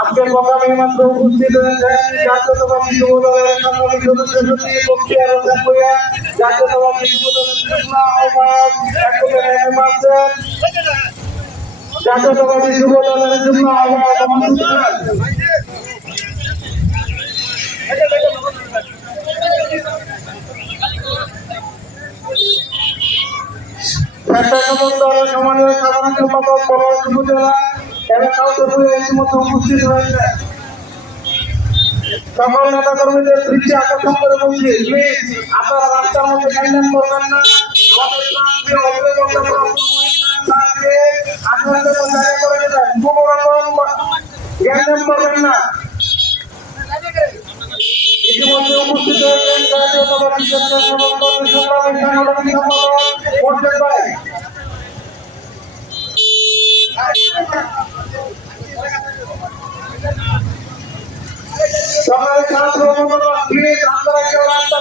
আজকের প্রোগ্রামে মাত্র উপস্থিত হয়েছেন জাতীয়তাবাদী যুব দলের সাংগঠনিক সদস্য সচিব বক্তিয়ার হোসেন ভূঁইয়া, জাতীয়তাবাদী যুব দলের যুগ্ম আহ্বায়ক জাতীয়তাবাদী যুব দলের যুগ্ম আহ্বায়ক সম্মানীয় সাধারণ সম্পাদক পলাশ উপজেলা এবং কাউকে ইতিমধ্যে উপস্থিত হয়েছে। সকল নেতা কর্মীদের দৃষ্টি আকর্ষণ করে বলছি, প্লিজ আপনারা রাস্তার মধ্যে গ্যাঞ্জাম করবেন না। গ্যাঞ্জাম করবেন না। ইতিমধ্যে উপস্থিত হয়েছেন জাতীয়তাবাদী সংগ্রামী সাংগঠনিক সম্পাদক মোর্শেদ ভাই। সবাই ছাত্র প্লিজ আপনারা কেউ রাস্তা